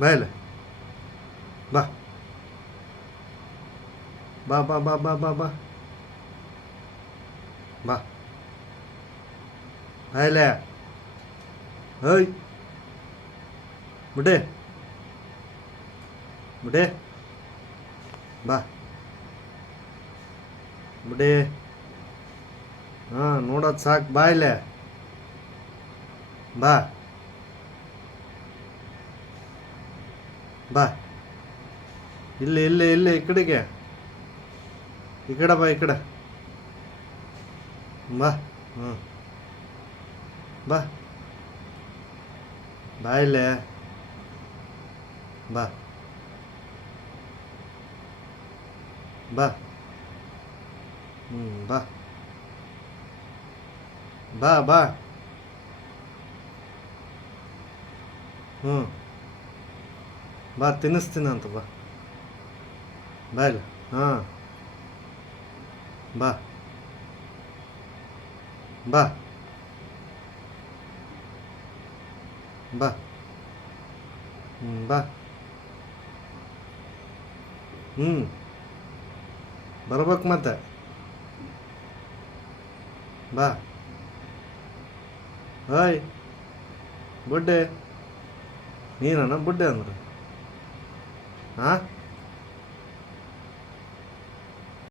ಬಾ ಇಲ್ಲ ಬಾ ಬಾ ಬಾ ಬಾ ಬಾ ಬಾ ಬಾ ಬಾ ಬಾ ಇಲ್ಲ ಹೇಯ್ ಮುಡೆ ಮುಡೆ ಬಾ ಮುಡೆ ಹಾಂ ನೋಡೋದು ಸಾಕು ಬಾ ಇಲ್ಲೇ ಬಾ ಬಾ ಇಲ್ಲಿ ಇಲ್ಲಿ ಇಲ್ಲಿ ಈ ಕಡೆ ಬಾ ಈ ಕಡೆ ಬಾ ಹ್ಞೂ ಬಾ ಬಾ ಇಲ್ಲೇ ಬಾ ಬಾ ಹ್ಞೂ ಬಾ ಬಾ ಬಾ ಹ್ಞೂ ಬಾ ತಿನ್ನಿಸ್ತೀನಂತ ಬಾ ಬಾ ಇಲ್ಲ ಹಾಂ ಬಾ ಬಾ ಬಾ ಬಾ ಹ್ಞೂ ಬರ್ಬೇಕು ಮತ್ತೆ ಬಾ ಹಾಯ್ ಬುಡ್ಡೆ ನೀನ ಬುಡ್ಡೆ ಅಂದ್ರೆ ಹಾಂ